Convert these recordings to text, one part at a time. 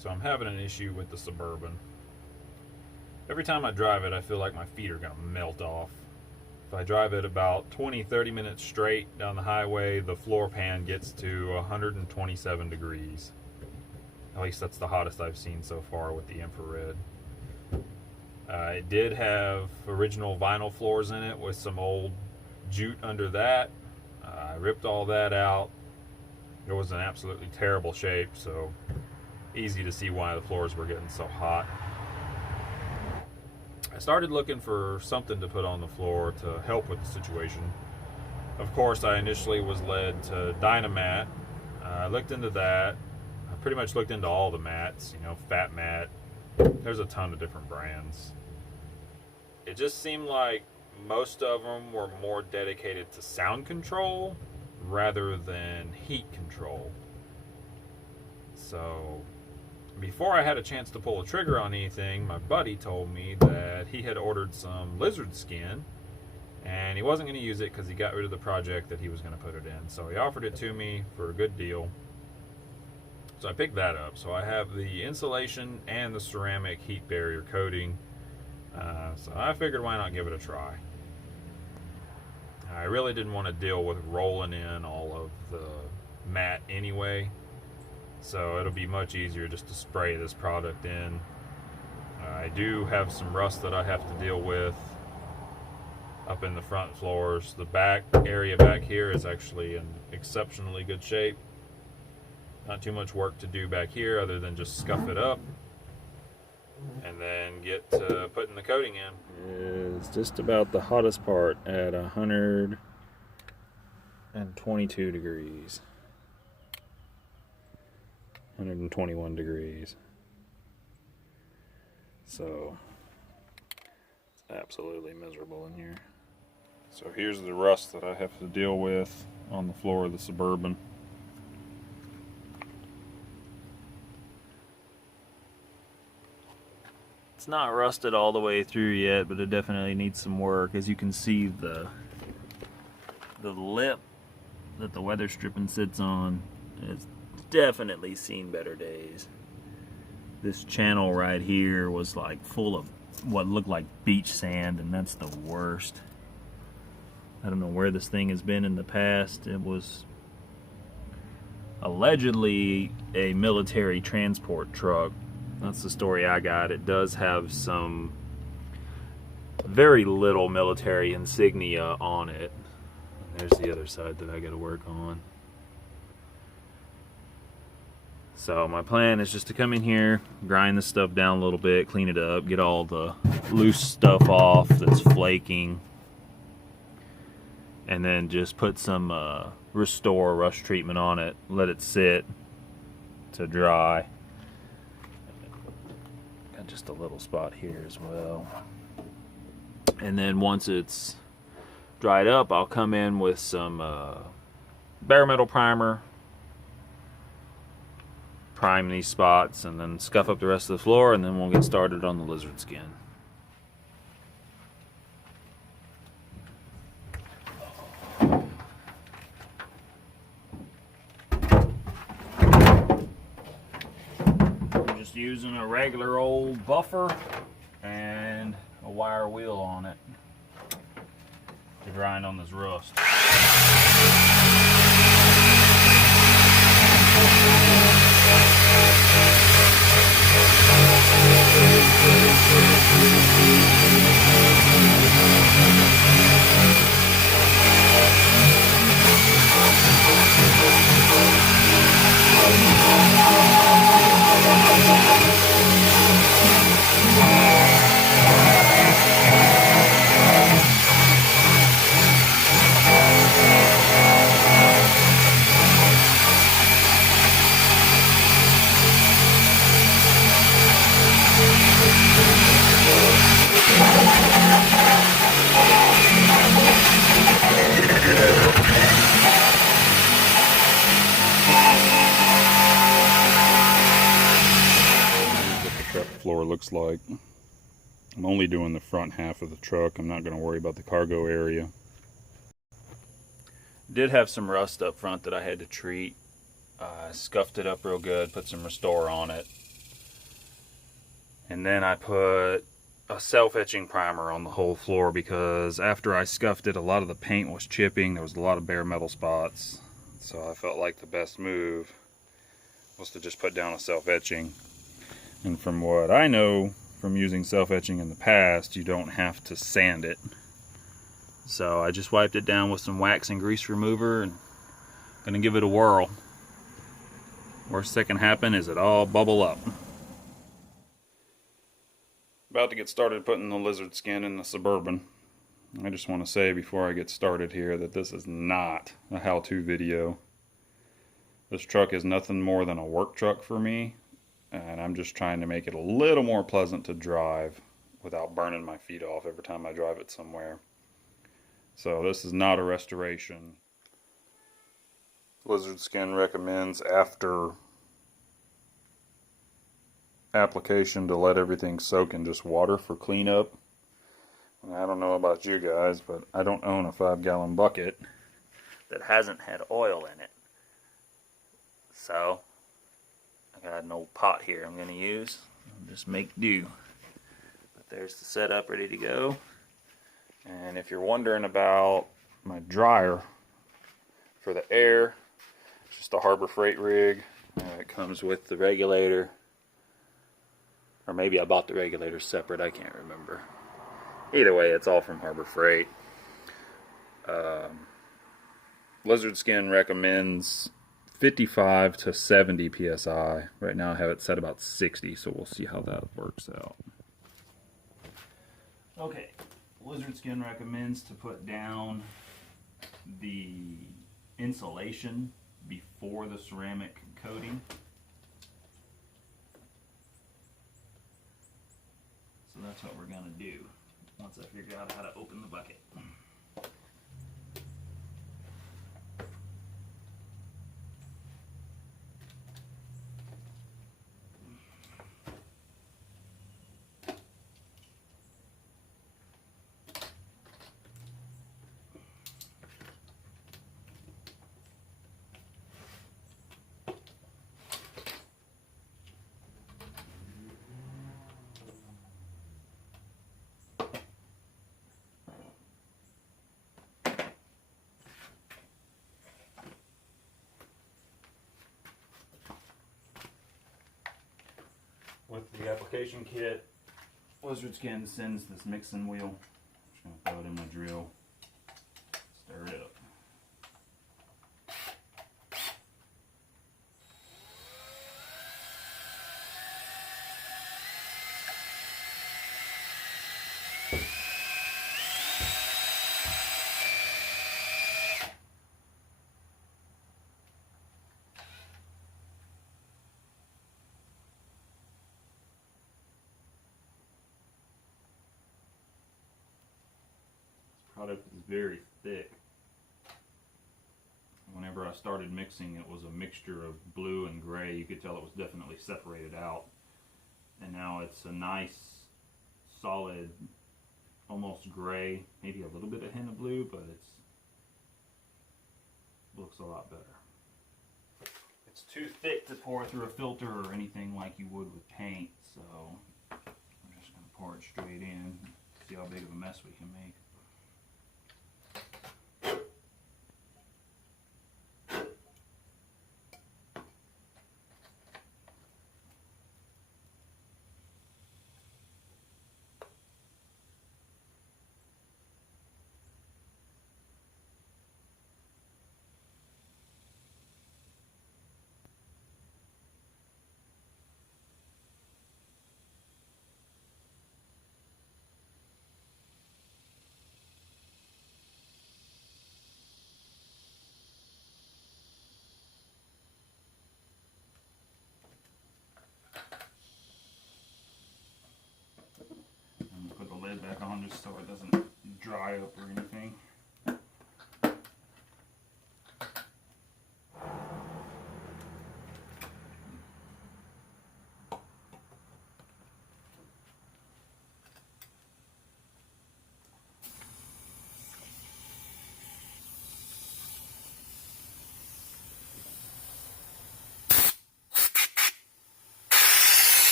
So I'm having an issue with the Suburban. Every time I drive it, I feel like my feet are going to melt off. If I drive it about 20-30 minutes straight down the highway, the floor pan gets to 127 degrees. At least that's the hottest I've seen so far with the infrared. It did have original vinyl floors in it with some old jute under that. I ripped all that out. It was in absolutely terrible shape, so easy to see why the floors were getting so hot. I started looking for something to put on the floor to help with the situation. Of course, I initially was led to Dynamat. I looked into that. I pretty much looked into all the mats, Fat Mat. There's a ton of different brands. It just seemed like most of them were more dedicated to sound control rather than heat control. So before I had a chance to pull a trigger on anything, my buddy told me that he had ordered some lizard skin and he wasn't going to use it because he got rid of the project that he was going to put it in. So he offered it to me for a good deal. So I picked that up. So I have the insulation and the ceramic heat barrier coating. So I figured why not give it a try. I really didn't want to deal with rolling in all of the mat anyway. So it'll be much easier just to spray this product in. I do have some rust that I have to deal with up in the front floors. The back area back here is actually in exceptionally good shape. Not too much work to do back here other than just scuff it up and then get to putting the coating in. It's just about the hottest part at 122 degrees. 121 degrees. So it's absolutely miserable in here. So here's the rust that I have to deal with on the floor of the Suburban. It's not rusted all the way through yet, but it definitely needs some work. As you can see, the lip that the weather stripping sits on, it's definitely seen better days. This channel right here was like full of what looked like beach sand, and that's the worst. I don't know where this thing has been in the past. It was allegedly a military transport truck. That's the story I got. It does have some very little military insignia on it. There's the other side that I got to work on. So my plan is just to come in here, grind this stuff down a little bit, clean it up, get all the loose stuff off that's flaking, and then just put some Restore Rust treatment on it, let it sit to dry. Got just a little spot here as well. And then once it's dried up, I'll come in with some bare metal primer, prime these spots, and then scuff up the rest of the floor, and then we'll get started on the lizard skin. I'm just using a regular old buffer and a wire wheel on it to grind on this rust. Floor looks like. I'm only doing the front half of the truck. I'm not going to worry about the cargo area. Did have some rust up front that I had to treat. Scuffed it up real good, put some Restore on it. And then I put a self-etching primer on the whole floor because after I scuffed it, a lot of the paint was chipping. There was a lot of bare metal spots. So I felt like the best move was to just put down a self-etching. And from what I know from using self-etching in the past, you don't have to sand it. So I just wiped it down with some wax and grease remover and gonna give it a whirl. Worst that can happen is it all bubble up. About to get started putting the lizard skin in the Suburban. I just want to say before I get started here that this is not a how-to video. This truck is nothing more than a work truck for me, and I'm just trying to make it a little more pleasant to drive without burning my feet off every time I drive it somewhere. So this is not a restoration. Lizard Skin recommends after application to let everything soak in just water for cleanup. I don't know about you guys, but I don't own a 5-gallon bucket that hasn't had oil in it. So I got an old pot here I'm going to use. I'll just make do. But there's the setup ready to go. And if you're wondering about my dryer for the air, it's just a Harbor Freight rig. It comes with the regulator. Or maybe I bought the regulator separate, I can't remember. Either way, it's all from Harbor Freight. Lizard Skin recommends 55 to 70 psi. Right now I have it set about 60, so we'll see how that works out. Okay, Lizard Skin recommends to put down the insulation before the ceramic coating. So that's what we're going to do once I figure out how to open the bucket. With the application kit, Lizard Skin sends this mixing wheel. I'm just going to throw it in my drill, stir it up. Product is very thick. Whenever I started mixing, it was a mixture of blue and gray. You could tell it was definitely separated out. And now it's a nice, solid, almost gray, maybe a little bit of hint of blue, but it looks a lot better. It's too thick to pour through a filter or anything like you would with paint, so I'm just going to pour it straight in, see how big of a mess we can make. Put the lid back on just so it doesn't dry up or anything.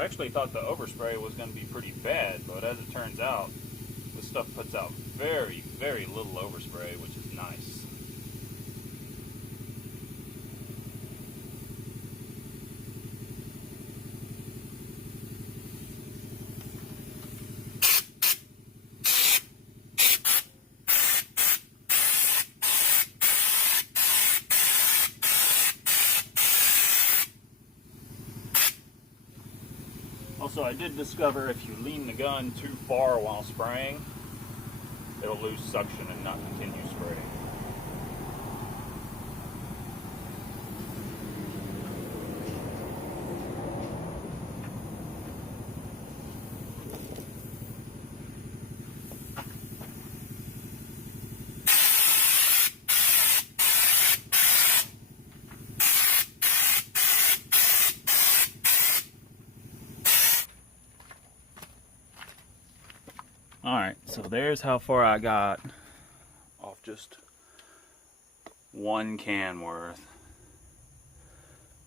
I actually thought the overspray was going to be pretty bad, but as it turns out, this stuff puts out very, very little overspray, which is nice. Also, I did discover if you lean the gun too far while spraying, it'll lose suction and not continue spraying. Alright, so there's how far I got off just one can worth.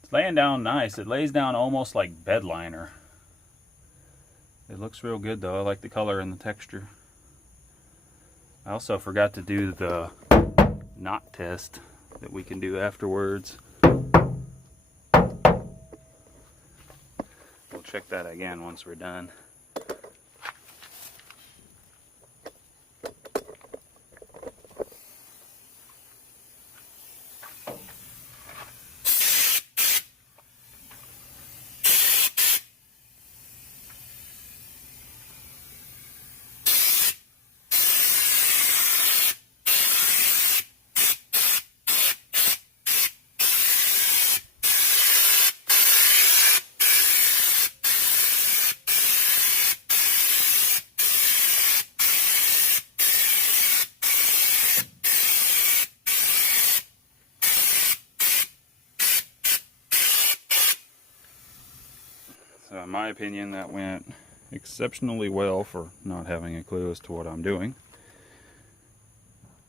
It's laying down nice. It lays down almost like bed liner. It looks real good though. I like the color and the texture. I also forgot to do the knot test that we can do afterwards. We'll check that again once we're done. So in my opinion, that went exceptionally well for not having a clue as to what I'm doing.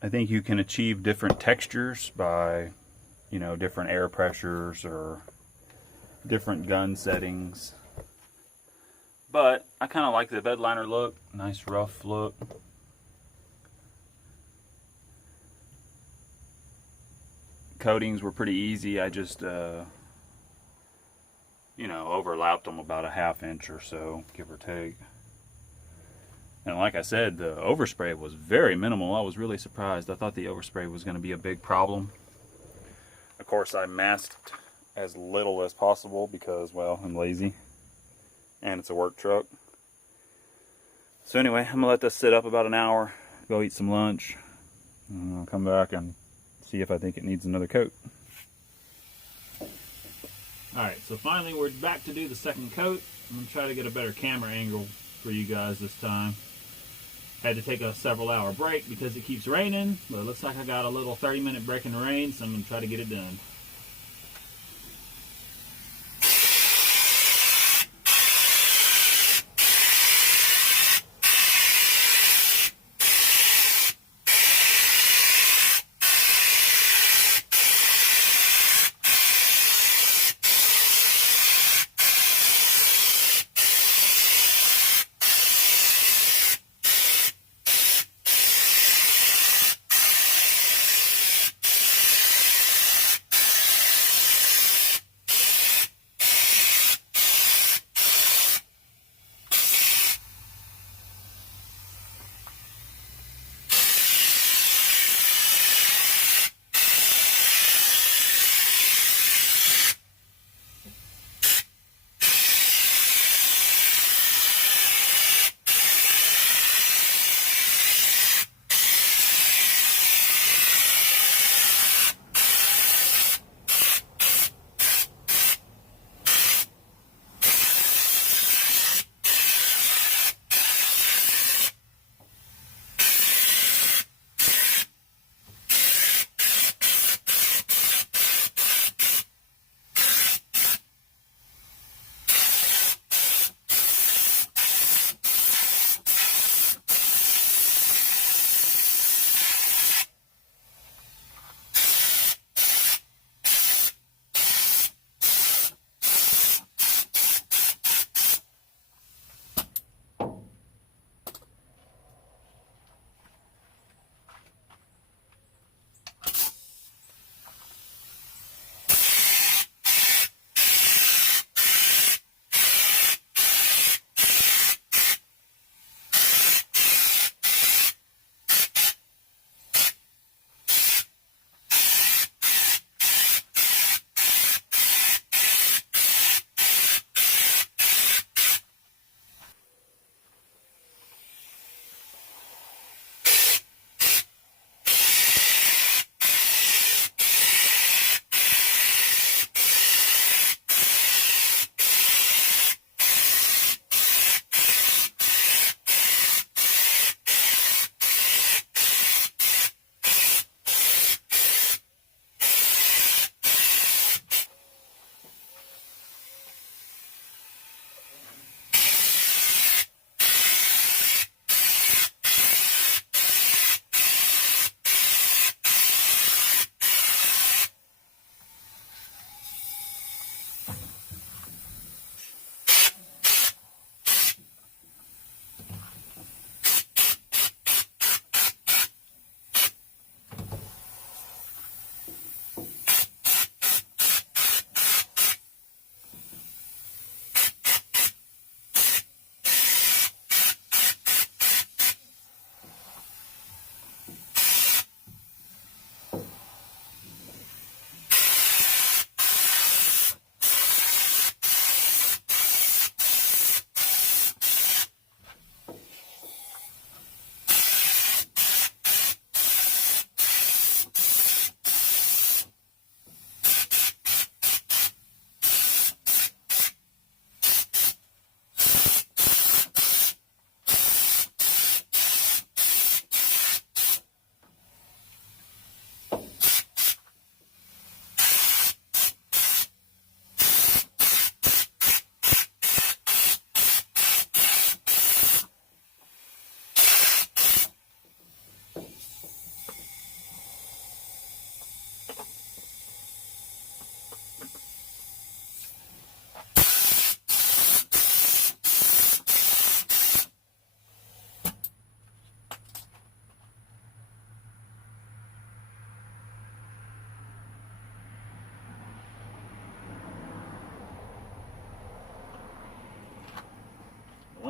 I think you can achieve different textures by, you know, different air pressures or different gun settings. But I kind of like the bed liner look, nice rough look. Coatings were pretty easy. I just you know, overlapped them about a ½ inch or so, give or take. And like I said, the overspray was very minimal. I was really surprised. I thought the overspray was going to be a big problem. Of course, I masked as little as possible because, well, I'm lazy. And it's a work truck. So anyway, I'm going to let this sit up about an hour, go eat some lunch, and I'll come back and see if I think it needs another coat. Alright, so finally we're back to do the second coat. I'm going to try to get a better camera angle for you guys this time. Had to take a several hour break because it keeps raining, but it looks like I got a little 30-minute break in the rain, so I'm going to try to get it done.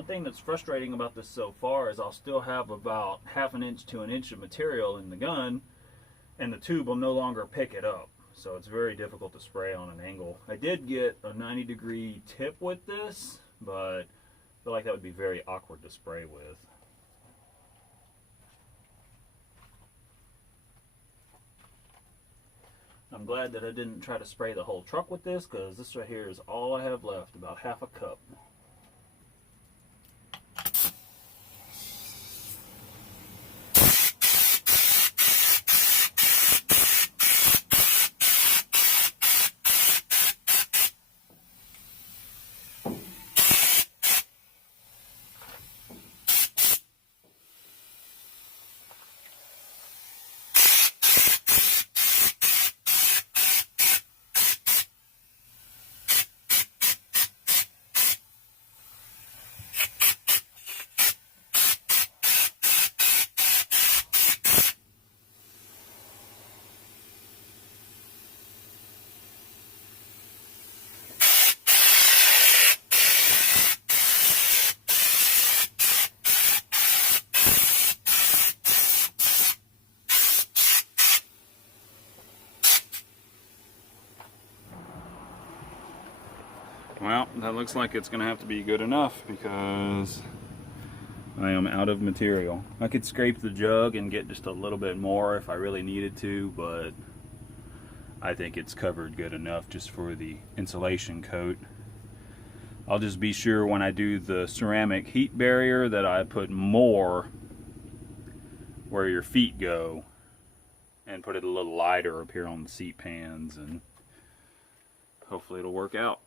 one thing that's frustrating about this so far is I'll still have about ½ inch to an inch of material in the gun, and the tube will no longer pick it up. So it's very difficult to spray on an angle. I did get a 90-degree tip with this, but I feel like that would be very awkward to spray with. I'm glad that I didn't try to spray the whole truck with this, because this right here is all I have left, about ½ a cup. Well, that looks like it's going to have to be good enough because I am out of material. I could scrape the jug and get just a little bit more if I really needed to, but I think it's covered good enough just for the insulation coat. I'll just be sure when I do the ceramic heat barrier that I put more where your feet go and put it a little lighter up here on the seat pans, and hopefully it'll work out.